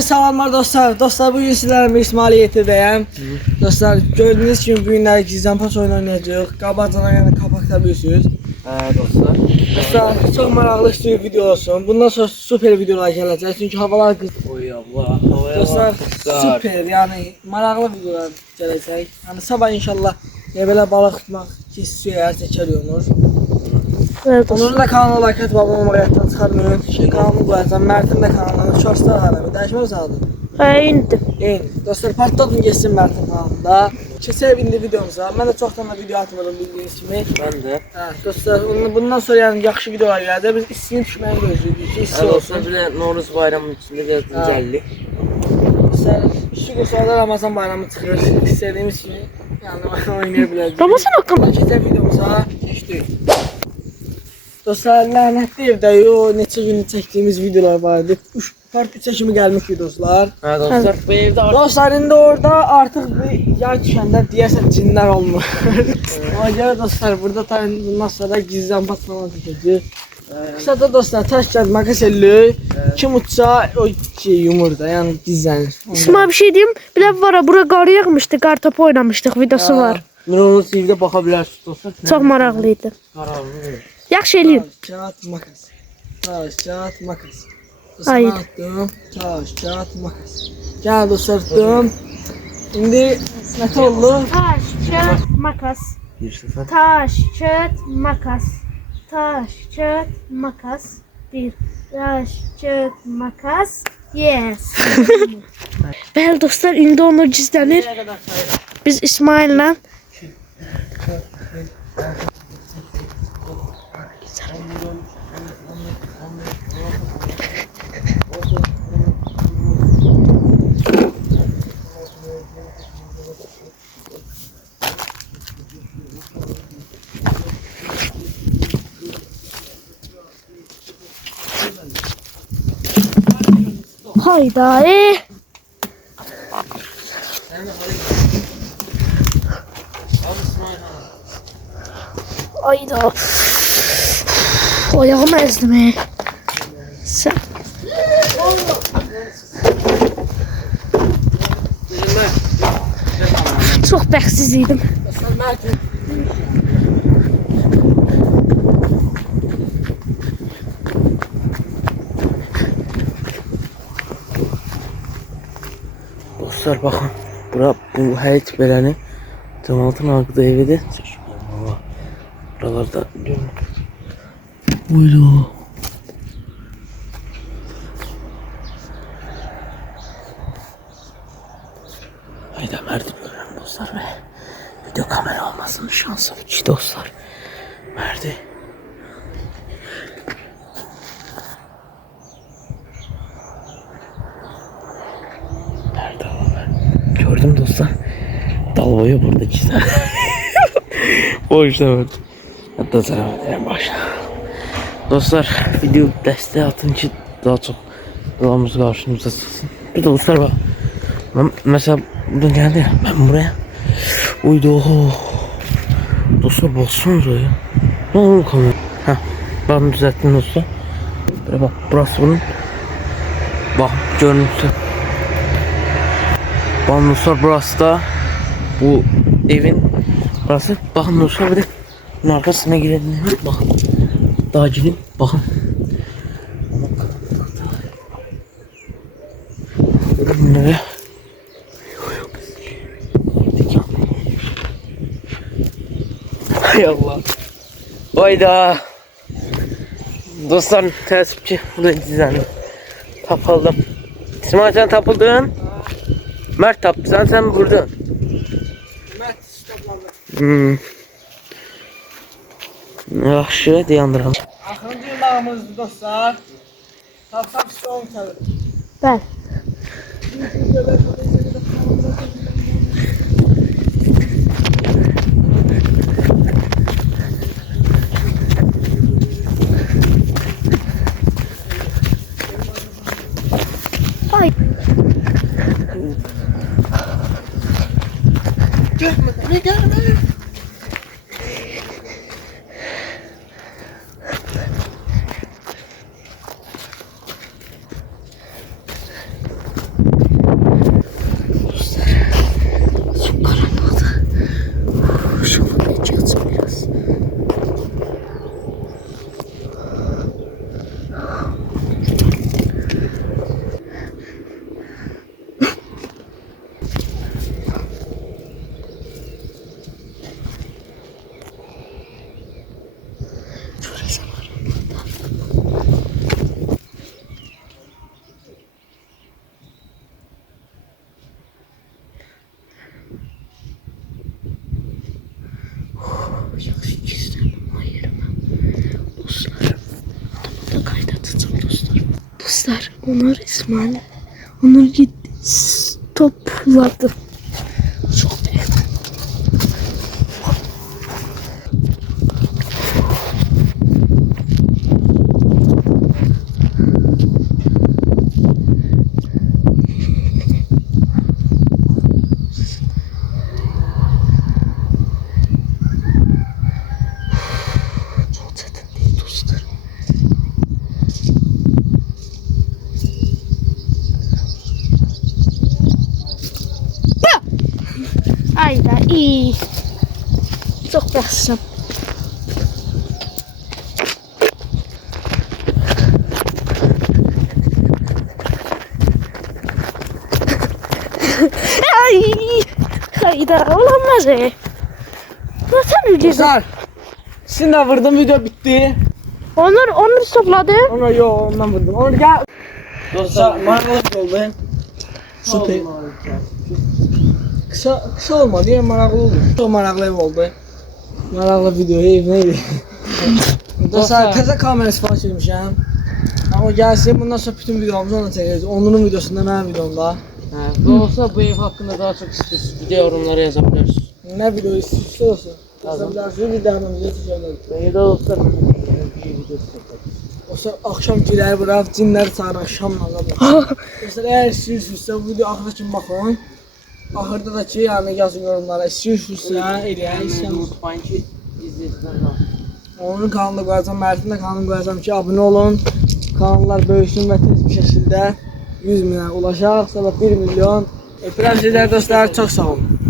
Selamlar dostlar. Dostlar bugün sizlerle bir İsmailiyyətdəyəm. Dostlar gördüğünüz gibi bugünlər gizlən pas oyunu oynayacağıq. Qabaqdan yəni kapaqda bilirsiniz. Dostlar. Dostlar çok maraqlı istiyor video olsun. Bundan sonra süper videolar gələcək çünkü havalar Oy Allah. dostlar süper yani maraqlı videolar gələcək. Yəni sabah inşallah belə balıq tutmaq istiyor hər çəkəriyormuş. Evet. Onların da kanalına like atıp abone olmayı çıkarmayın. Şimdi kanalımı koyacağım. Mert'in de kanalına Shorts'ta var. Değişmez adı. İndi. Dostlar partlatın geçsin Mert'in kanalında. Keçək indi videomuza. Mən də çoxdan da video atmadım bildiyiniz kimi. Ben de. Dostlar bundan sonra yani yaxşı videolar gələcək. Biz istəyini düşməyi gözləyirik ki, isti olsun. Olsun bile Novruz bayramının içinde biraz güzellik. Dostlar işi qursa Ramazan bayramı çıxır. İstədiyimiz kimi yəni oynaya biləcəyik. Ramazan hakkında. Keçək videomuza. Keçdik. Dostlar lənətli evdə neçə gün çəkdiyimiz videolar vardı. Part 3'e kimi gəlmişik dostlar. Ha dostlar bu evde artık Dostlar indi orada artıq bir yay düşəndə deyəsən cinlər olmur. Ona görə dostlar burada bundan sonra gizlən pat falan tutacaq. Qısaca dostlar taş kağıt makas elli. Kim uçsa o yumur da yəni gizlənir. İsmail bir şey diyeyim. Bir de var ya buraya kar yağmıştı. Kar topu oynamıştık. Videosu var. Novruz TV'de bakabilirsiniz dostlar. Çok maraklıydı. Kararlı. Yaxşı eləyim. Taş kağıt makas. Taş kağıt makas. Hayır. Attım. Taş kağıt makas. Gəl dostlar tuttum. İndi nə oldu? Taş, kağıt, makas. 1-0. Taş, kağıt, makas. Taş, kağıt, makas. Bir. Taş, kağıt, makas. Yes. Bəli dostlar, indi onu gizlənir. Biz İsmail'lə hayda Ayda. Ayağımı ezdim Sen. Çok bəxtsiz idim. Dostlar bakın. Bura bu hayat beləni Cəmaltın arqada evidir. Buralarda buydu. Hayda Mert'i görüyorum dostlar ve video kamera olmasının şansı ki dostlar. Mert'i. Nerede o? Gördüm dostlar. Dalboyu burada çizer. O işte evet. Hatta selam ederim başla. Dostlar video desteği atın ki daha çok dolamız karşımıza çıksın. Bir dostlar bak. Ben mesela buradan geldi ya ben buraya. Uydu oho. Dostlar baksanıza ya. Ne oldu kamera? Heh. Ben düzelttim dostlar. Böyle bak burası bunun. Bak görüntüsü. Bakın dostlar burası da bu evin burası. Bakın dostlar bir de bunun arkasına girelim. Bakın. Daha gireyim. Bakın. Bunları hay Allah. Hayda. Dostlar teessüpçi burada dizlendi. Tapıldım. İsmail sen tapıldın. Mert taptı sen vurdun. Mert stopladı. Yaxşı dayandıralım. Axırıncı yıllarımızdır dostlar. Tapsam son çalır. Bəli. Ay. Gelme. dostlar. Onur İsmail. Onur gitti. Topladı. Çok beğendim. Çok çetin değil dostlar. Ayda iyi. Çok yaxşı. Ay. Ayda olamaz. Nasıl öyle? Dostlar. Sizin de vurdum, video bitti. Onur topladı. Ona yok, ondan vurdum. Onur gel. Dostlar maraqlı oldu. Süper. Kısa olmadı ya, maraqlı oldu. Çok maraqlı oldu. Maraqlı video neydi? Dostlar təzə kamera sifariş etmişəm. Ama gəlsin, bundan sonra bütün videomuzu ona çəkəcəyik. Onun videosunda, mənim videomda. Olsa bu ev hakkında daha çok istiyorsunuz. Bir de yorumlara yazabilirsiniz. Nə video istəyirsə olsun. Yazabilirsiniz, bir daha video çəkəcəyik. Ya da olsa bir video çekeriz. Olsa akşam girər bura, cinlər çağır axşamla qabaq. Dostlar, əgər istəyirsinizsə bu video axıra kimi baxın. Axırda da ki, yəni yazın yorumlara. İstəyirsinizsə eləyək. Unutmayın ki izleyiciler var. Onun kanalını qoyacağam, Mərtin də kanalını qoyacağım ki, abunə olun. Kanallar böyüsün və tez bir şəkildə 100 minə ulaşaq. Sonra 1 milyon. Öpürəm sizlər dostlar, çox sağ olun.